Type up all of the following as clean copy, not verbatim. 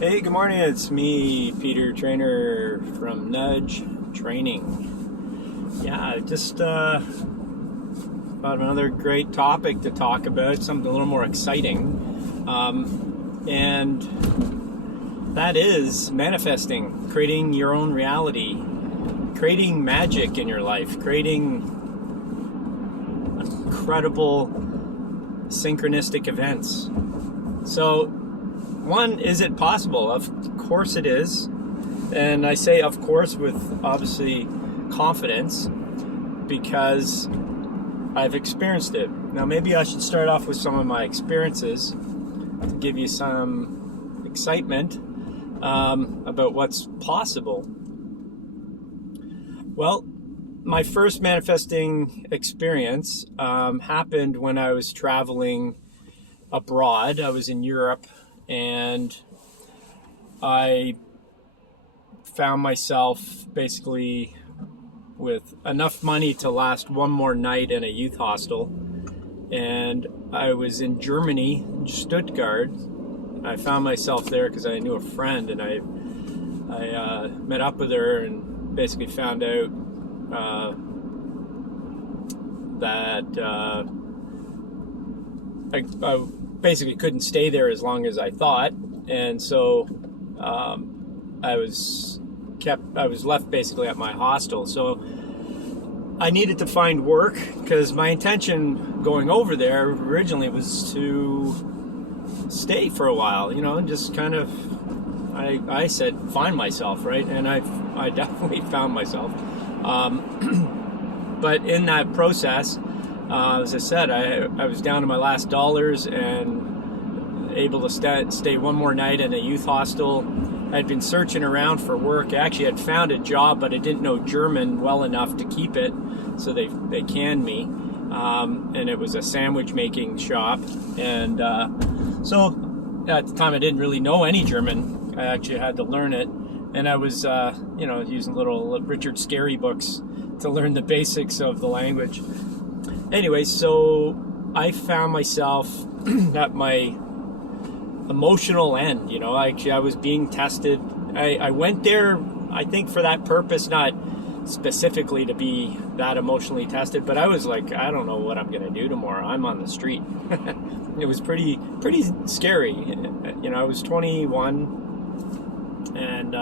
Hey, good morning. It's me, Peter Trainer from Nudge Training. Yeah, just about another great topic to talk about, something a little more exciting. And that is manifesting, creating your own reality, creating magic in your life, creating incredible synchronistic events. So, one, is it possible? Of course it is. And I say of course with obviously confidence because I've experienced it. Now maybe I should start off with some of my experiences to give you some excitement about what's possible. Well, my first manifesting experience happened when I was traveling abroad. I was in Europe and I found myself basically with enough money to last one more night in a youth hostel. And I was in Germany, Stuttgart. I found myself there because I knew a friend, and I met up with her and basically found out that I basically couldn't stay there as long as I thought, and so I was left basically at my hostel. So I needed to find work because my intention going over there originally was to stay for a while, and just kind of I said find myself, right? And I definitely found myself, but in that process, as I said, I was down to my last dollars and able to stay one more night in a youth hostel. I'd been searching around for work. I actually had found a job, but I didn't know German well enough to keep it, so they canned me. And it was a sandwich making shop. And so at the time I didn't really know any German. I actually had to learn it. And I was, using little Richard Scarry books to learn the basics of the language. Anyway, so I found myself at my emotional end. I was being tested. I went there, I think, for that purpose, not specifically to be that emotionally tested, but I was like, I don't know what I'm going to do tomorrow. I'm on the street. It was pretty scary. I was 21 and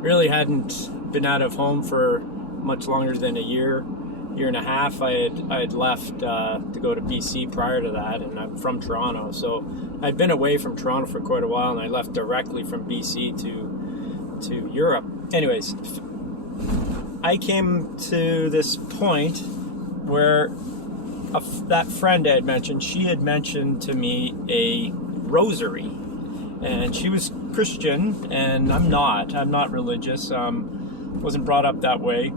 really hadn't been out of home for much longer than a year and a half. I had left to go to BC prior to that, and I'm from Toronto, so I'd been away from Toronto for quite a while, and I left directly from BC to Europe. Anyways, I came to this point where that friend I had mentioned, she had mentioned to me a rosary, and she was Christian, and I'm not religious. Wasn't brought up that way.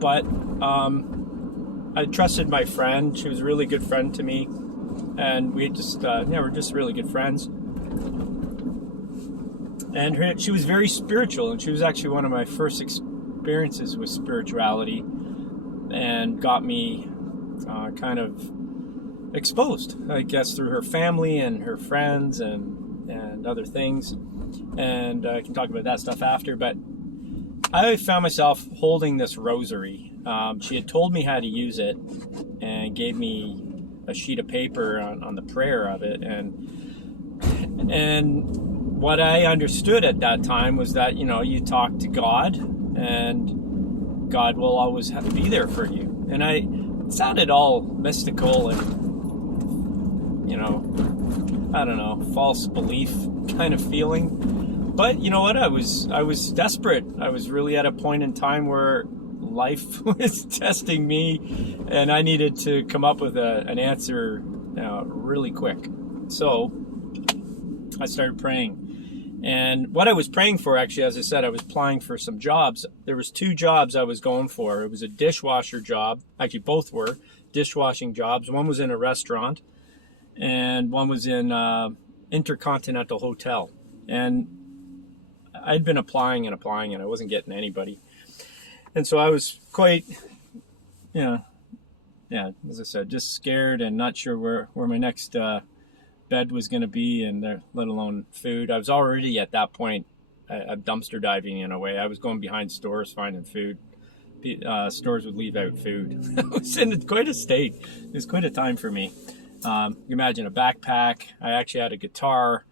But I trusted my friend. She was a really good friend to me, and we just we're just really good friends. And she was very spiritual, and she was actually one of my first experiences with spirituality, and got me kind of exposed, I guess, through her family and her friends and other things. And I can talk about that stuff after, but I found myself holding this rosary. She had told me how to use it and gave me a sheet of paper on the prayer of it. And what I understood at that time was that, you talk to God and God will always have to be there for you. And it sounded all mystical and, I don't know, false belief kind of feeling. But you know what? I was desperate. I was really at a point in time where life was testing me, and I needed to come up with an answer really quick. So I started praying. And what I was praying for, actually, as I said, I was applying for some jobs. There was 2 jobs I was going for. It was a dishwasher job. Actually, both were dishwashing jobs. One was in a restaurant, and one was in Intercontinental Hotel. And I'd been applying, and I wasn't getting anybody. And so I was quite, as I said, just scared and not sure where my next bed was going to be, and let alone food. I was already at that point dumpster diving in a way. I was going behind stores finding food. Stores would leave out food. I was in quite a state. It was quite a time for me. You imagine a backpack. I actually had a guitar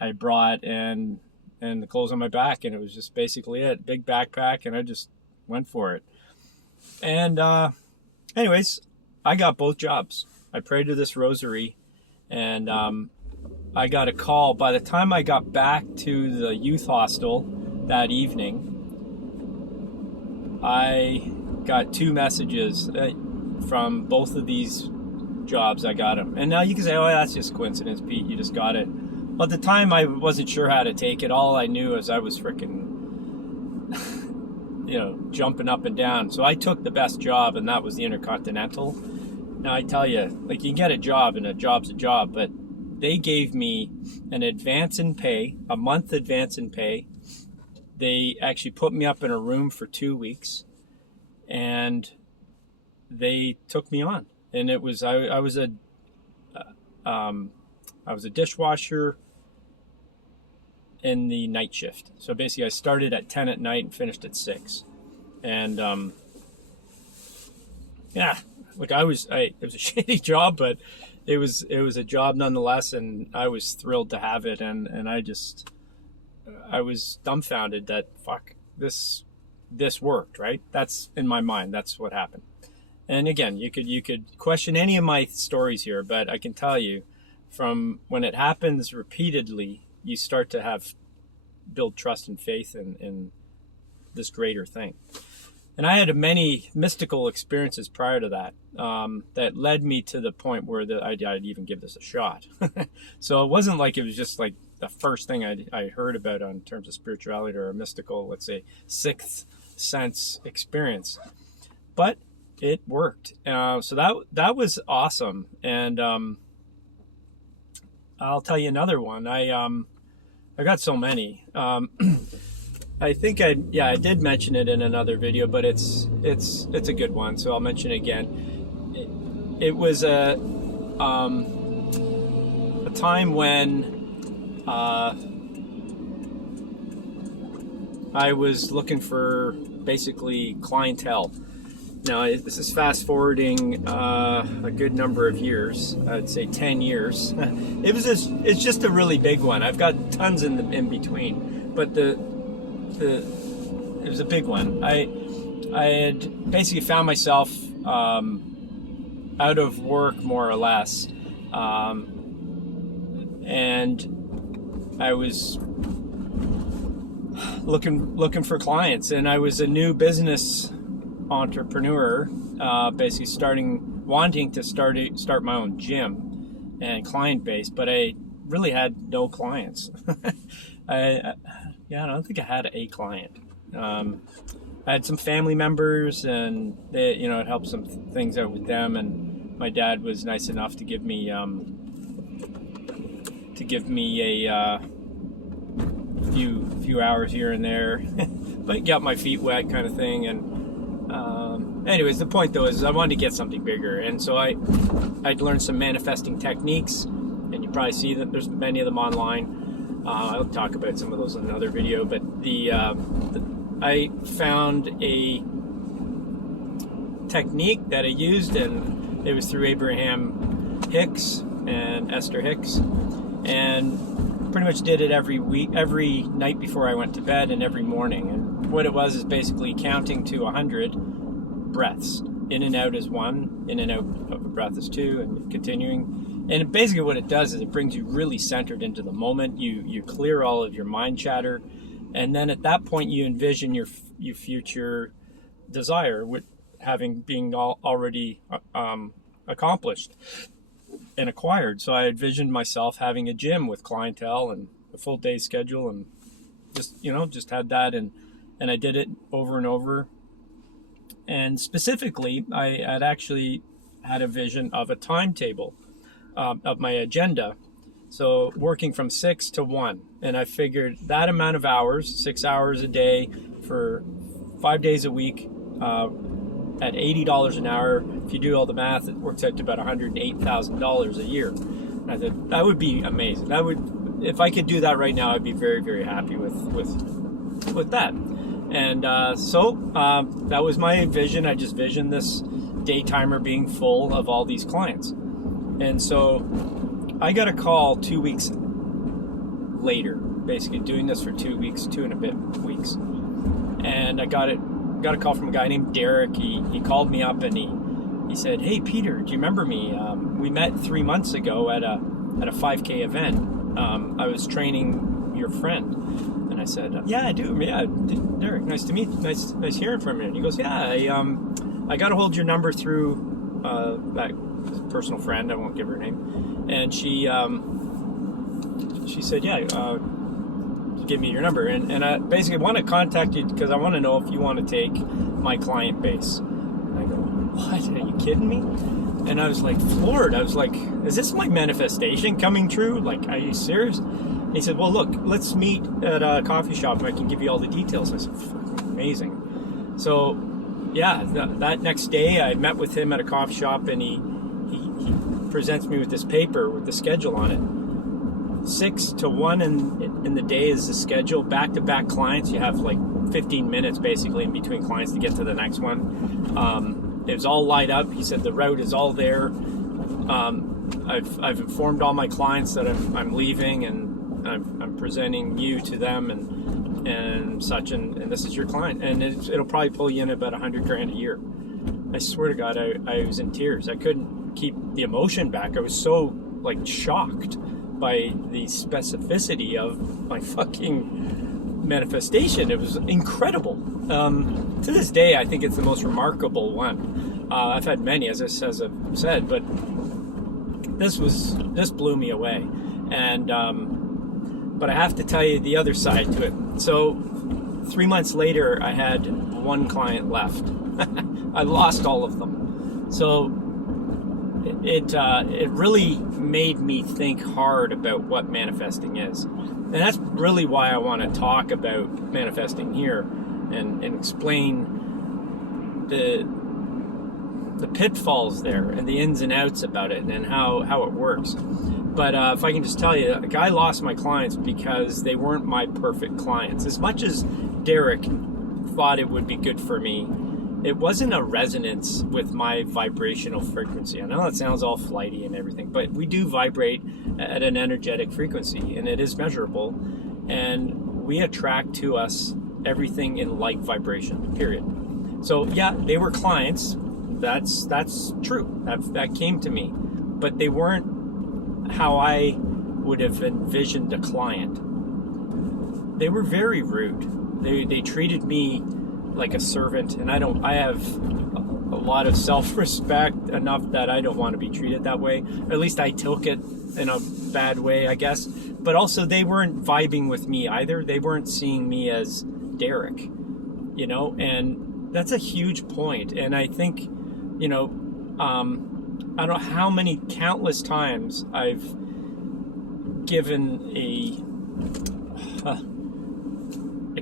I brought and the clothes on my back, and it was just basically it. Big backpack, and I just went for it. And anyways, I got both jobs. I prayed to this rosary, and I got a call. By the time I got back to the youth hostel that evening, I got 2 messages from both of these jobs. I got them. And now you can say, oh, that's just coincidence, Pete. You just got it. But at the time, I wasn't sure how to take it. All I knew is I was freaking, jumping up and down. So I took the best job, and that was the Intercontinental. Now, I tell you, like, you can get a job, and a job's a job, but they gave me an advance in pay, a month advance in pay. They actually put me up in a room for 2 weeks, and they took me on. And it was I was a dishwasher in the night shift. So basically, I started at 10 at night and finished at 6. And it was a shitty job, but it was a job nonetheless, and I was thrilled to have it. And I was dumbfounded that this worked, right? That's in my mind. That's what happened. And again, you could question any of my stories here, but I can tell you, from when it happens repeatedly, you start to build trust and faith in this greater thing. And I had many mystical experiences prior to that that led me to the point where I'd even give this a shot. So it wasn't like it was just like the first thing I heard about in terms of spirituality or a mystical, let's say, sixth sense experience. But it worked. So that was awesome. And I'll tell you another one. I got so many. I think I did mention it in another video, but it's a good one, so I'll mention it again. It was a time when I was looking for basically clientele. Now, this is fast forwarding a good number of years. I'd say 10 years. It's just a really big one. I've got tons in between, but it was a big one. I had basically found myself out of work, more or less, and I was looking for clients, and I was a new business entrepreneur, basically wanting to start my own gym and client base, but I really had no clients. I don't think I had a client. I had some family members, and they, it helped some things out with them, and my dad was nice enough to give me a few hours here and there, but got my feet wet kind of thing. And anyways, the point though is I wanted to get something bigger, and so I'd learned some manifesting techniques, and you probably see that there's many of them online. I'll talk about some of those in another video, but I found a technique that I used, and it was through Abraham Hicks and Esther Hicks, and pretty much did it every night before I went to bed, and every morning. And what it was is basically counting to 100 breaths. In and out is 1, in and out of a breath is 2, and continuing. And basically what it does is it brings you really centered into the moment. You clear all of your mind chatter, and then at that point you envision your future desire with being already accomplished and acquired. So I envisioned myself having a gym with clientele and a full day schedule, and just had that, and I did it over and over. And specifically, I had actually had a vision of a timetable of my agenda. So working from 6 to 1, and I figured that amount of hours, 6 hours a day for 5 days a week, at $80 an hour. If you do all the math, it works out to about $108,000 a year. I thought that would be amazing. That would, if I could do that right now, I'd be very, very happy with that. And that was my vision. I just visioned this day timer being full of all these clients. And so I got a call 2 weeks later, basically doing this for 2 weeks, 2 and a bit weeks. And I got a call from a guy named Derek. He called me up and he said, "Hey Peter, do you remember me? We met 3 months ago at a 5K event. I was training your friend." And I said, "Yeah, I do. Yeah, Derek, nice to meet you. Nice hearing from you." And he goes, "Yeah, I got a hold of your number through that personal friend. I won't give her name." And she said, "Yeah, give me your number." And I basically want to contact you because I want to know if you want to take my client base." And I go, "What? Are you kidding me?" And I was like floored. I was like, "Is this my manifestation coming true? Like, are you serious?" And he said, "Well, look, let's meet at a coffee shop and I can give you all the details." I said, "Fucking amazing." So, yeah, that next day I met with him at a coffee shop and he presents me with this paper with the schedule on it. 6 to 1 in the day is the schedule. Back-to-back clients. You have like 15 minutes basically in between clients to get to the next one. It was all light up. He said the route is all there. I've informed all my clients that I'm leaving and I'm presenting you to them and such, and this is your client, and it'll probably pull you in about $100,000 a year. I swear to God, I was in tears. I couldn't keep the emotion back. I was so like shocked by the specificity of my fucking manifestation. It was incredible. To this day, I think it's the most remarkable one. I've had many, as I've said, but this blew me away. And but I have to tell you the other side to it. So 3 months later, I had one client left. I lost all of them. So it really made me think hard about what manifesting is. And that's really why I want to talk about manifesting here and explain the pitfalls there and the ins and outs about it and how it works. But if I can just tell you, like, I lost my clients because they weren't my perfect clients. As much as Derek thought it would be good for me, it wasn't a resonance with my vibrational frequency. I know that sounds all flighty and everything, but we do vibrate at an energetic frequency, and it is measurable, and we attract to us everything in like vibration, period. So yeah, they were clients. That's true. That came to me, but they weren't how I would have envisioned a client. They were very rude. They treated me like a servant, and I have a lot of self-respect enough that I don't want to be treated that way. Or at least I took it in a bad way, I guess. But also, they weren't vibing with me either. They weren't seeing me as Derek, and that's a huge point. And I think, I don't know how many countless times I've given a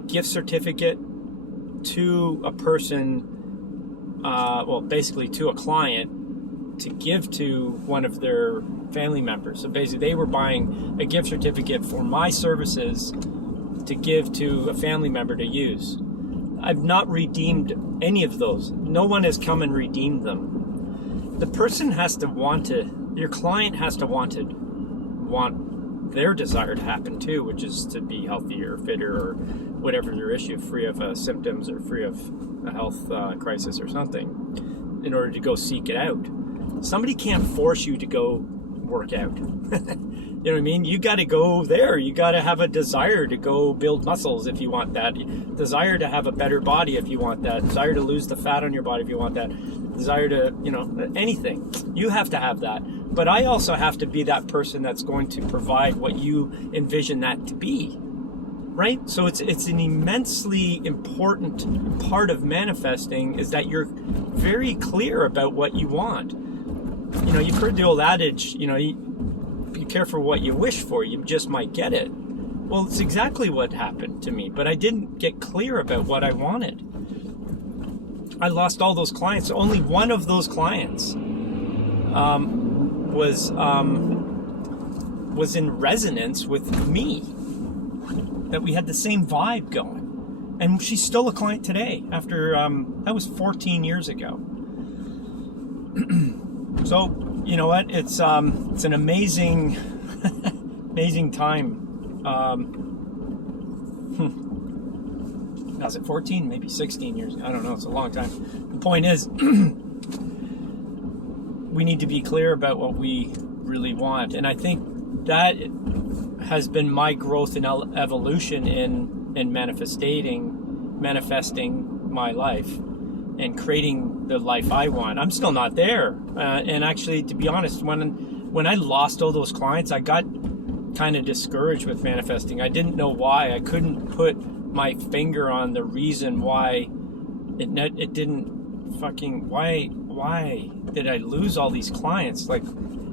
gift certificate to a person, basically to a client, to give to one of their family members. So basically they were buying a gift certificate for my services to give to a family member to use. I've not redeemed any of those. No one has come and redeemed them. The person has to your client has to want their desire to happen too, which is to be healthier, fitter, or whatever their issue, free of symptoms or free of a health crisis or something, in order to go seek it out. Somebody can't force you to go work out. You know what I mean? You got to go there. You got to have a desire to go build muscles if you want that. Desire to have a better body if you want that. Desire to lose the fat on your body if you want that. Desire to, anything. You have to have that. But I also have to be that person that's going to provide what you envision that to be. Right? So it's an immensely important part of manifesting is that you're very clear about what you want. You've heard the old adage, be careful what you wish for, you just might get it. Well, it's exactly what happened to me, but I didn't get clear about what I wanted. I lost all those clients. Only one of those clients was was in resonance with me, that we had the same vibe going. And she's still a client today after, that was 14 years ago. So, you know what? It's an amazing, amazing time. Was it 14? Maybe 16 years. I don't know. It's a long time. The point is, we need to be clear about what we really want. And I think that has been my growth and evolution in manifesting my life and creating the life I want. I'm still not there. And actually, to be honest, when I lost all those clients, I got kind of discouraged with manifesting. I didn't know why. I couldn't put my finger on the reason why it didn't fucking, why did I lose all these clients? Like,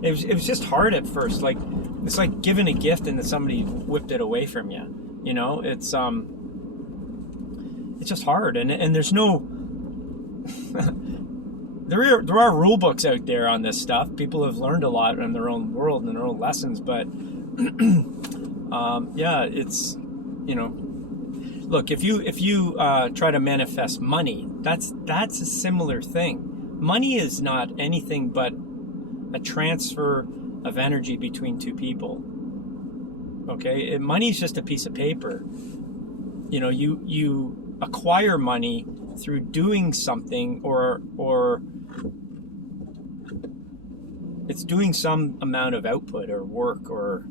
it was just hard at first. Like, it's like giving a gift and then somebody whipped it away from you. You know, it's just hard. And there's no, there are rule books out there on this stuff. People have learned a lot in their own world and their own lessons, but yeah, it's, you know, look, if you try to manifest money, that's a similar thing. Money is not anything but a transfer of energy between two people. Okay, money is just a piece of paper. You know, you acquire money through doing something, or it's doing some amount of output or work or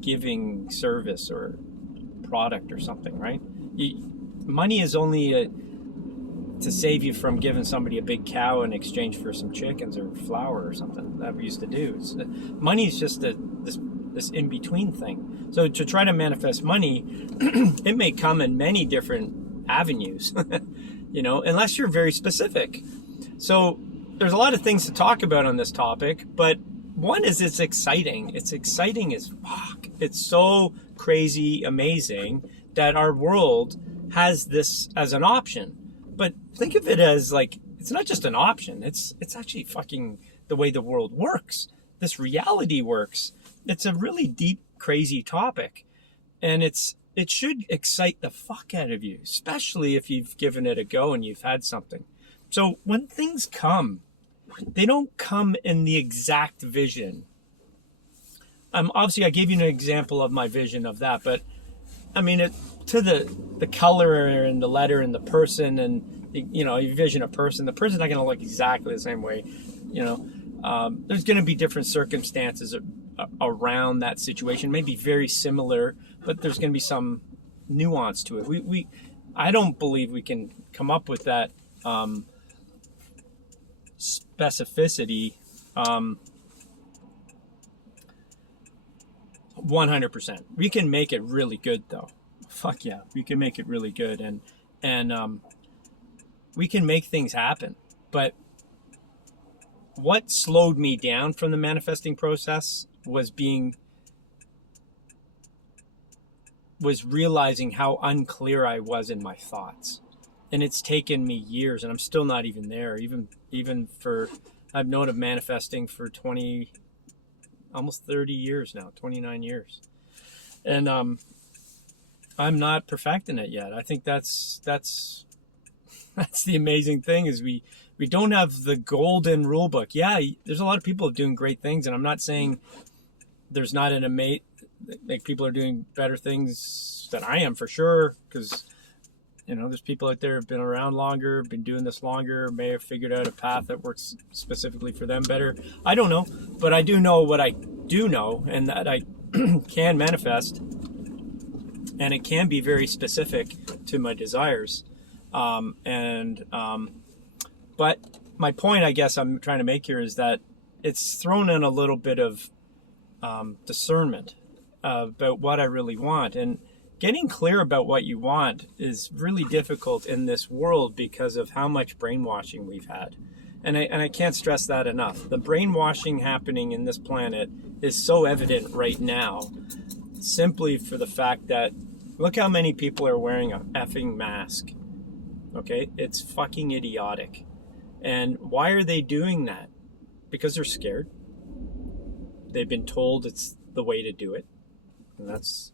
giving service or product or something, right? Money is only to save you from giving somebody a big cow in exchange for some chickens or flour or something that we used to do. Money is just this in-between thing. So to try to manifest money, it may come in many different avenues, you know, unless you're very specific. So there's a lot of things to talk about on this topic, but one is it's exciting. It's exciting as fuck. It's so crazy amazing that our world has this as an option. But think of it as like, it's not just an option. It's actually fucking the way the world works. This reality works. It's a really deep, crazy topic. And it should excite the fuck out of you, especially if you've given it a go and you've had something. So when things come, they don't come in the exact vision. Obviously, I gave you an example of my vision of that, but I mean, to the color and the letter and the person, and you know, you vision a person. The person's not going to look exactly the same way. You know, there's going to be different circumstances around that situation. Maybe very similar, but there's going to be some nuance to it. I don't believe we can come up with that specificity 100%. We can make it really good though. Fuck yeah, we can make it really good, and we can make things happen. But what slowed me down from the manifesting process was realizing how unclear I was in my thoughts. And it's taken me years, and I'm still not even there. Even for, I've known of manifesting for almost 30 years now, 29 years. And I'm not perfecting it yet. I think that's the amazing thing, is we don't have the golden rule book. Yeah, there's a lot of people doing great things, and I'm not saying there's not like people are doing better things than I am, for sure, because you know, there's people out there who've been around longer, been doing this longer, may have figured out a path that works specifically for them better. I don't know, but I do know what I do know, and that I can manifest, and it can be very specific to my desires. But my point, I guess I'm trying to make here, is that it's thrown in a little bit of discernment about what I really want. And getting clear about what you want is really difficult in this world because of how much brainwashing we've had. And I can't stress that enough. The brainwashing happening in this planet is so evident right now, simply for the fact that look how many people are wearing a effing mask. Okay? It's fucking idiotic. And why are they doing that? Because they're scared. They've been told it's the way to do it. And that's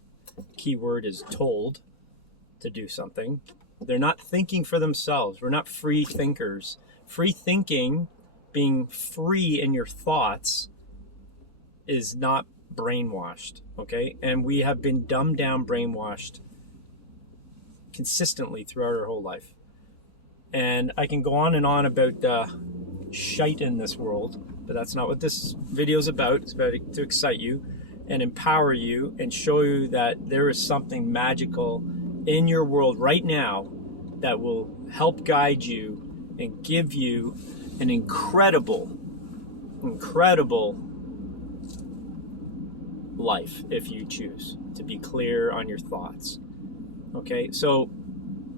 key word is told to do something. They're not thinking for themselves. We're not free thinkers. Free thinking, being free in your thoughts, is not brainwashed, okay? And we have been dumbed down, brainwashed consistently throughout our whole life. And I can go on and on about the shite in this world, but that's not what this video is about. It's about to excite you and empower you and show you that there is something magical in your world right now that will help guide you and give you an incredible life if you choose to be clear on your thoughts. Okay, so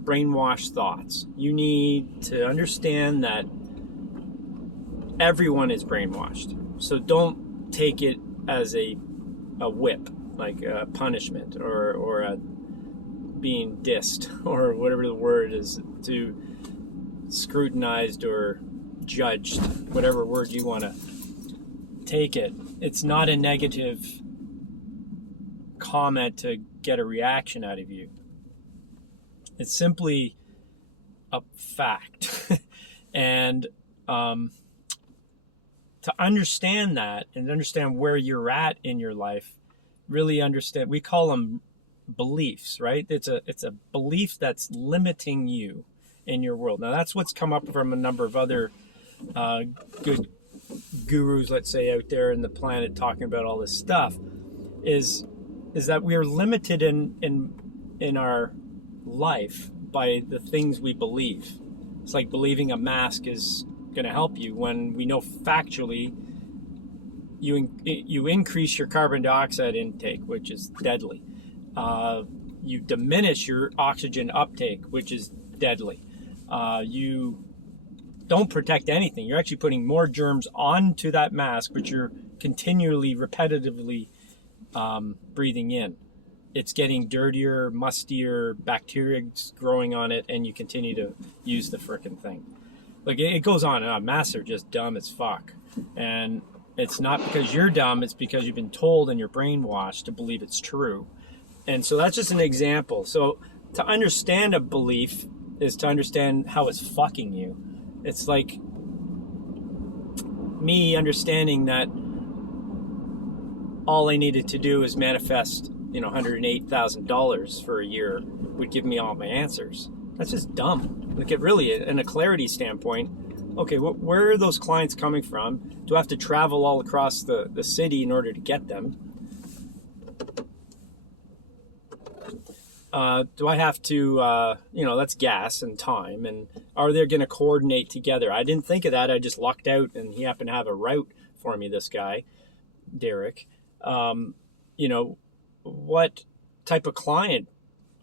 brainwash thoughts. You need to understand that everyone is brainwashed. So don't take it as a whip, like a punishment or a being dissed or whatever the word is, to scrutinized or judged, whatever word you want to take it. It's not a negative comment to get a reaction out of you. It's simply a fact. And to understand that and understand where you're at in your life, really understand, we call them beliefs, right? It's a belief that's limiting you in your world. Now that's what's come up from a number of other good gurus, let's say, out there in the planet talking about all this stuff, is that we are limited in our life by the things we believe. It's like believing a mask is going to help you when we know factually you increase your carbon dioxide intake, which is deadly. You diminish your oxygen uptake, which is deadly. You don't protect anything. You're actually putting more germs onto that mask, which you're continually, repetitively breathing in. It's getting dirtier, mustier, bacteria's growing on it, and you continue to use the frickin' thing. Like, it goes on and on. Masks are just dumb as fuck. And it's not because you're dumb, it's because you've been told and you're brainwashed to believe it's true. And so that's just an example. So to understand a belief is to understand how it's fucking you. It's like me understanding that all I needed to do is manifest, $108,000 for a year would give me all my answers. That's just dumb. Like, it really, in a clarity standpoint, okay, where are those clients coming from? Do I have to travel all across the city in order to get them? Do I have to, that's gas and time, and are they going to coordinate together? I didn't think of that. I just lucked out, and he happened to have a route for me, this guy, Derek. What type of client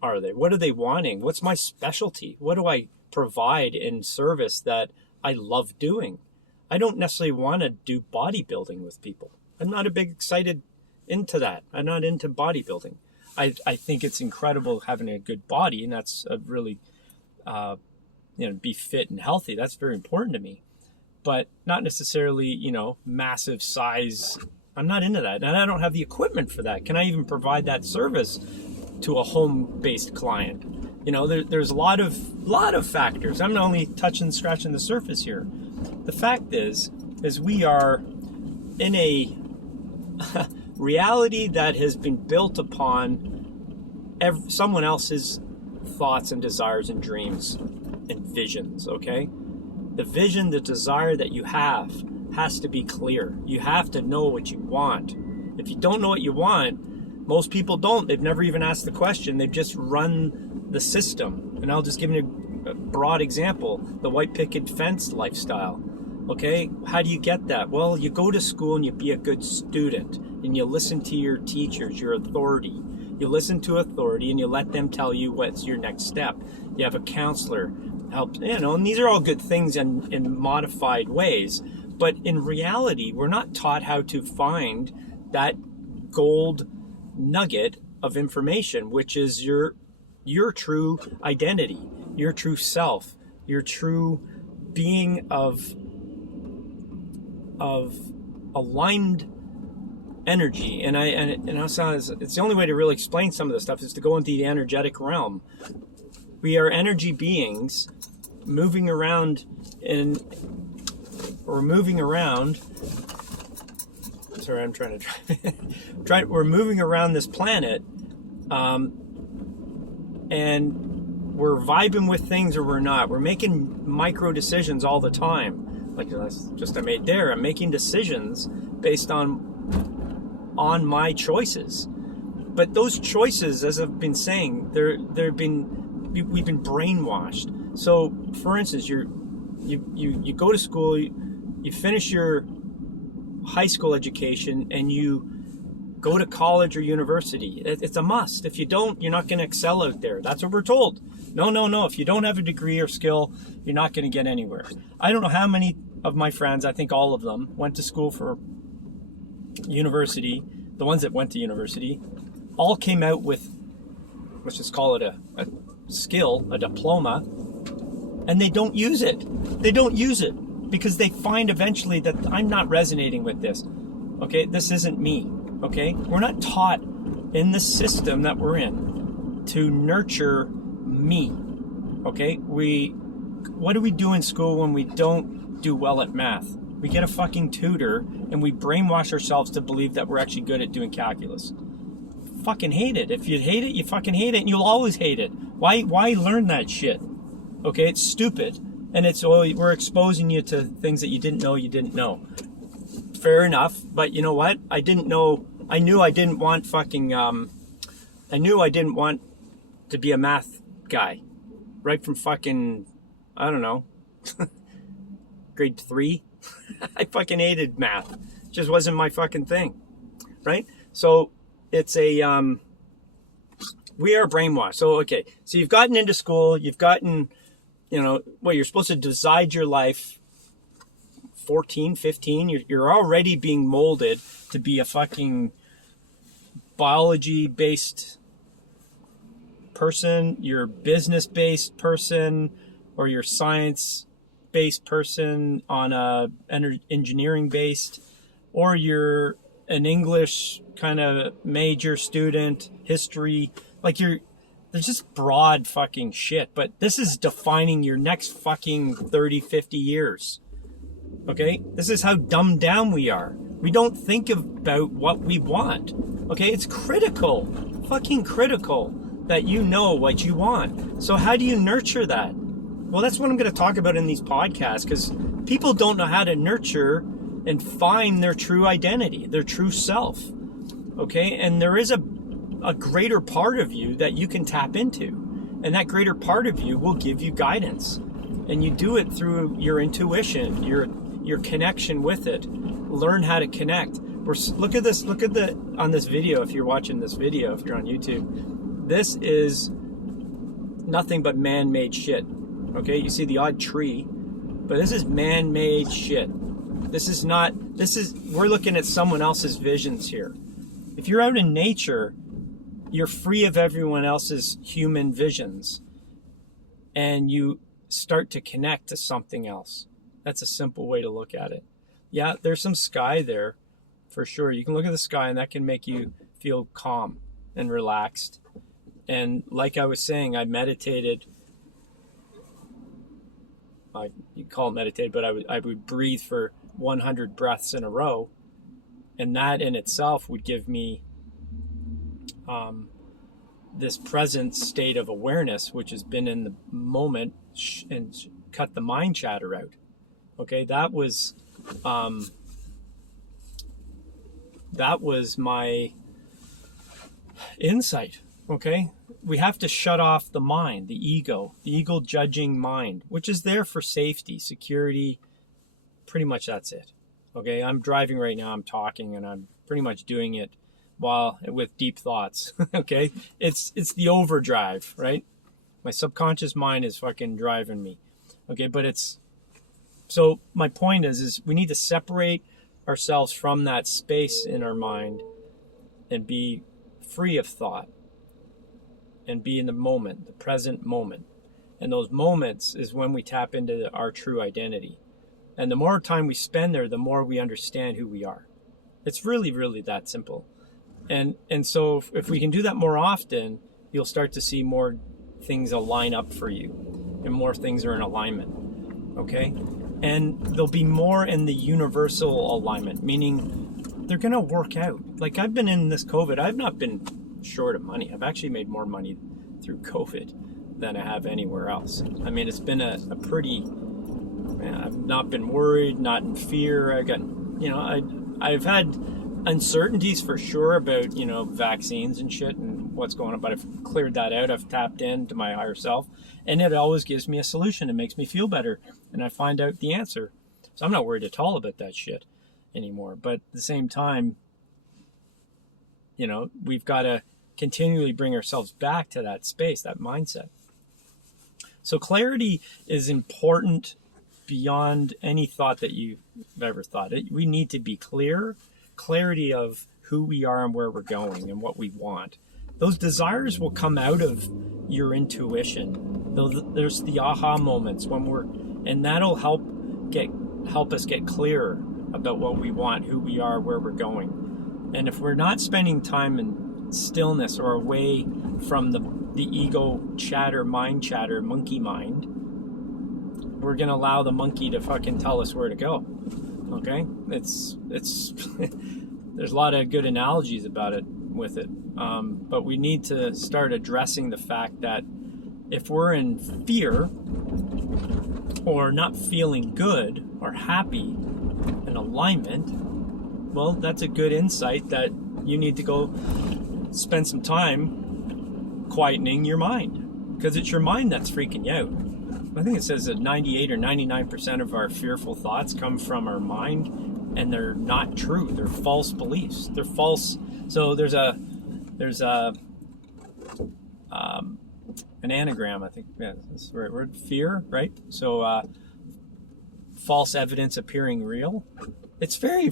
are they? What are they wanting? What's my specialty? What do I provide in service that I love doing? I don't necessarily want to do bodybuilding with people. I'm not a big excited into that. I'm not into bodybuilding. I think it's incredible having a good body, and that's a really, be fit and healthy. That's very important to me, but not necessarily, massive size. I'm not into that, and I don't have the equipment for that. Can I even provide that service to a home-based client? There's a lot of factors. I'm only scratching the surface here. The fact is we are in a reality that has been built upon someone else's thoughts and desires and dreams and visions, okay? The vision, the desire that you have has to be clear. You have to know what you want. If you don't know what you want, most people don't. They've never even asked the question. They've just run the system. And I'll just give you a broad example, the white picket fence lifestyle. Okay, how do you get that? Well, you go to school and you be a good student and you listen to your teachers, your authority. You listen to authority and you let them tell you what's your next step. You have a counselor help, and these are all good things in modified ways. But in reality, we're not taught how to find that gold nugget of information, which is your true identity, your true self, your true being of aligned energy. And I was, it's the only way to really explain some of this stuff is to go into the energetic realm. We are energy beings moving around moving around. Sorry, I'm trying to drive. We're moving around this planet, and we're vibing with things or we're not. We're making micro decisions all the time. Like just I made there. I'm making decisions based on my choices. But those choices, as I've been saying, we've been brainwashed. So, for instance, you go to school, you finish your high school education, and you go to college or university. It's a must. If you don't, you're not going to excel out there. That's what we're told. No. If you don't have a degree or skill, you're not going to get anywhere. I don't know how many of my friends, I think all of them, went to school for university. The ones that went to university all came out with, let's just call it a skill, a diploma, and they don't use it. They don't use it because they find eventually that I'm not resonating with this. Okay, this isn't me. Okay, we're not taught in the system that we're in to nurture me. Okay, what do we do in school when we don't do well at math? We get a fucking tutor and we brainwash ourselves to believe that we're actually good at doing calculus. Fucking hate it. If you hate it, you fucking hate it, and you'll always hate it. Why learn that shit? Okay, it's stupid, and we're exposing you to things that you didn't know. Fair enough, but you know what? I knew I didn't want to be a math guy, right from fucking, I don't know, grade 3. I fucking hated math. It just wasn't my fucking thing, right? So it's we are brainwashed. So, okay, so you've gotten into school, you've gotten, you're supposed to decide your life 14, 15, you're already being molded to be a fucking biology-based person, you're business-based person, or you're science-based person on a engineering-based, or you're an English kind of major student, history, like there's just broad fucking shit, but this is defining your next fucking 30, 50 years. Okay? This is how dumbed down we are. We don't think about what we want. Okay? It's critical, fucking critical that you know what you want. So how do you nurture that? Well, that's what I'm going to talk about in these podcasts, because people don't know how to nurture and find their true identity, their true self. Okay? And there is a greater part of you that you can tap into. And that greater part of you will give you guidance. And you do it through your intuition, your connection with it. Learn how to connect. Look at on this video, if you're watching this video, if you're on YouTube, this is nothing but man-made shit. Okay, you see the odd tree, but this is man-made shit. We're looking at someone else's visions here. If you're out in nature, you're free of everyone else's human visions, and you start to connect to something else. That's a simple way to look at it. Yeah, there's some sky there, for sure. You can look at the sky, and that can make you feel calm and relaxed. And like I was saying, I meditated. You call it meditate, but I would breathe for 100 breaths in a row, and that in itself would give me this present state of awareness, which has been in the moment and cut the mind chatter out. Okay, that was my insight. Okay, we have to shut off the mind, the ego judging mind, which is there for safety, security. Pretty much that's it. Okay, I'm driving right now, I'm talking, and I'm pretty much doing it with deep thoughts. Okay, it's the overdrive, right? My subconscious mind is fucking driving me. Okay, but so my point is we need to separate ourselves from that space in our mind and be free of thought and be in the moment, the present moment. And those moments is when we tap into our true identity. And the more time we spend there, the more we understand who we are. It's really, really that simple. And so if we can do that more often, you'll start to see more things align up for you, and more things are in alignment. Okay? And there'll be more in the universal alignment, meaning they're going to work out. Like, I've been in this COVID, I've not been short of money. I've actually made more money through COVID than I have anywhere else. I mean, it's been a pretty, I've not been worried, not in fear. I got, I've had uncertainties for sure about, vaccines and shit and what's going on, but I've cleared that out. I've tapped into my higher self, and it always gives me a solution. It makes me feel better, and I find out the answer. So I'm not worried at all about that shit anymore. But at the same time, we've got to continually bring ourselves back to that space, that mindset. So clarity is important beyond any thought that you've ever thought. We need to be clear, clarity of who we are and where we're going and what we want. Those desires will come out of your intuition. There's the aha moments and that'll help us get clearer about what we want, who we are, where we're going. And if we're not spending time in stillness or away from the ego chatter, mind chatter, monkey mind, we're going to allow the monkey to fucking tell us where to go. Okay? It's there's a lot of good analogies about it with it. But we need to start addressing the fact that if we're in fear or not feeling good or happy in alignment, well, that's a good insight that you need to go spend some time quietening your mind, because it's your mind that's freaking you out. I think it says that 98 or 99% of our fearful thoughts come from our mind, and they're not true. They're false beliefs. They're false. So there's an anagram, I think, yeah, that's the right word, fear, right? So false evidence appearing real. It's very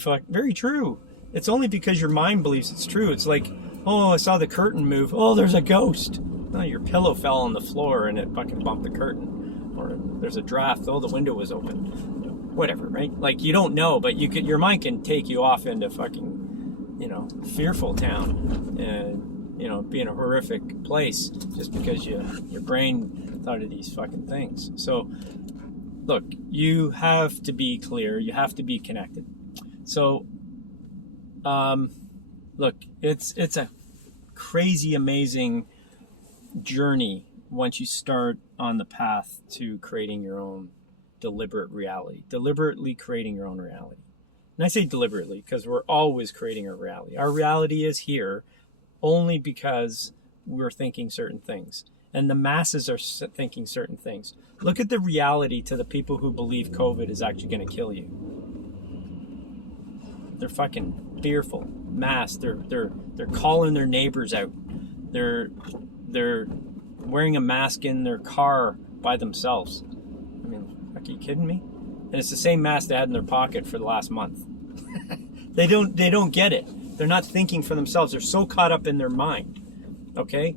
true. It's only because your mind believes it's true. It's like, oh, I saw the curtain move. Oh, there's a ghost. Oh, your pillow fell on the floor and it fucking bumped the curtain. Or there's a draft. Oh, the window was open. Whatever, right? Like, you don't know, but your mind can take you off into fucking, fearful town and, be in a horrific place just because your brain thought of these fucking things. So, look, you have to be clear. You have to be connected. So, look, it's a crazy, amazing journey once you start on the path to creating your own deliberate reality, deliberately creating your own reality. And I say deliberately because we're always creating our reality. Our reality is here only because we're thinking certain things. And the masses are thinking certain things. Look at the reality to the people who believe COVID is actually going to kill you. They're fucking fearful. They're calling their neighbors out. They're wearing a mask in their car by themselves. I mean, are you kidding me? And it's the same mask they had in their pocket for the last month. They don't get it. They're not thinking for themselves. They're so caught up in their mind. Okay?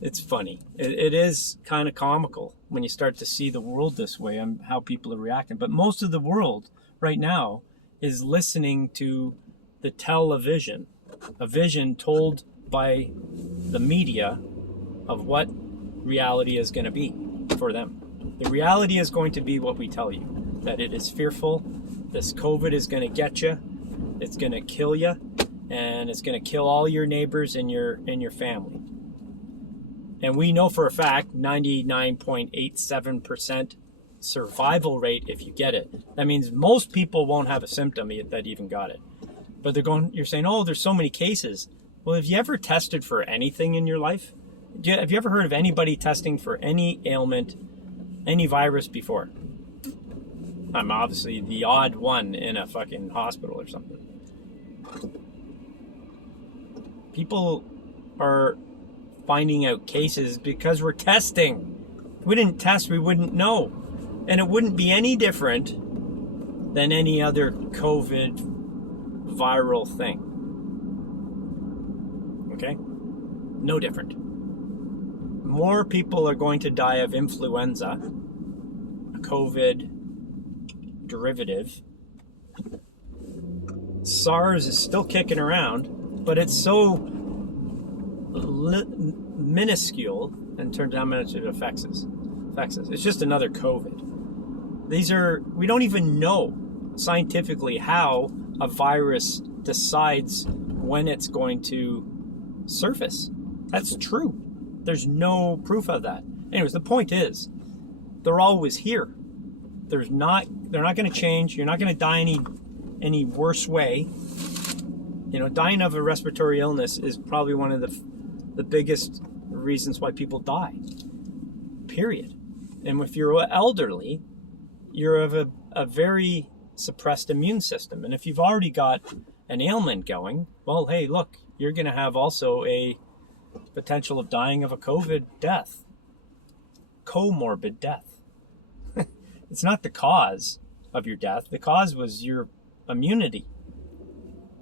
It's funny. It is kind of comical when you start to see the world this way and how people are reacting. But most of the world right now is listening to the television, a vision told by the media of what reality is going to be for them. The reality is going to be what we tell you, that it is fearful. This COVID is going to get you. It's going to kill you, and it's going to kill all your neighbors and your family. And we know for a fact 99.87% survival rate if you get it. That means most people won't have a symptom that even got it. But you're saying, oh, there's so many cases. Well, have you ever tested for anything in your life? Have you ever heard of anybody testing for any ailment, any virus before? I'm obviously the odd one in a fucking hospital or something. People are finding out cases because we're testing. If we didn't test, we wouldn't know. And it wouldn't be any different than any other COVID viral thing. Okay? No different. More people are going to die of influenza, a COVID derivative, SARS is still kicking around, but it's so minuscule in terms of how much it affects us. It's just another COVID. We don't even know scientifically how a virus decides when it's going to surface. That's true. There's no proof of that. Anyways, the point is, they're always here. They're not going to change. You're not going to die any worse way. Dying of a respiratory illness is probably one of the biggest reasons why people die. Period. And if you're elderly, you're of a very suppressed immune system. And if you've already got an ailment going, well, hey, look, you're going to have also a potential of dying of a COVID death, comorbid death. It's not the cause of your death. The cause was your immunity.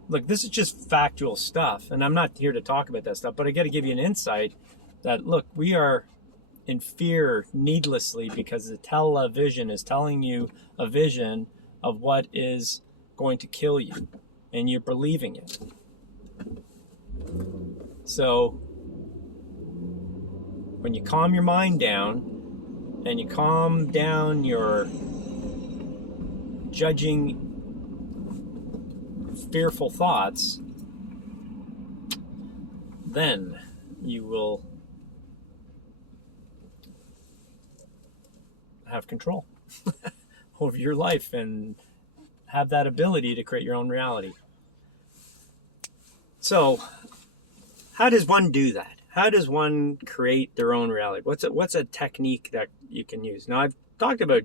Look, this is just factual stuff, and I'm not here to talk about that stuff, but I got to give you an insight that, look, we are in fear needlessly because the television is telling you a vision of what is going to kill you, and you're believing it. So when you calm your mind down and you calm down your judging, fearful thoughts, then you will have control over your life and have that ability to create your own reality. So, how does one do that? How does one create their own reality? What's a technique that you can use? Now, I've talked about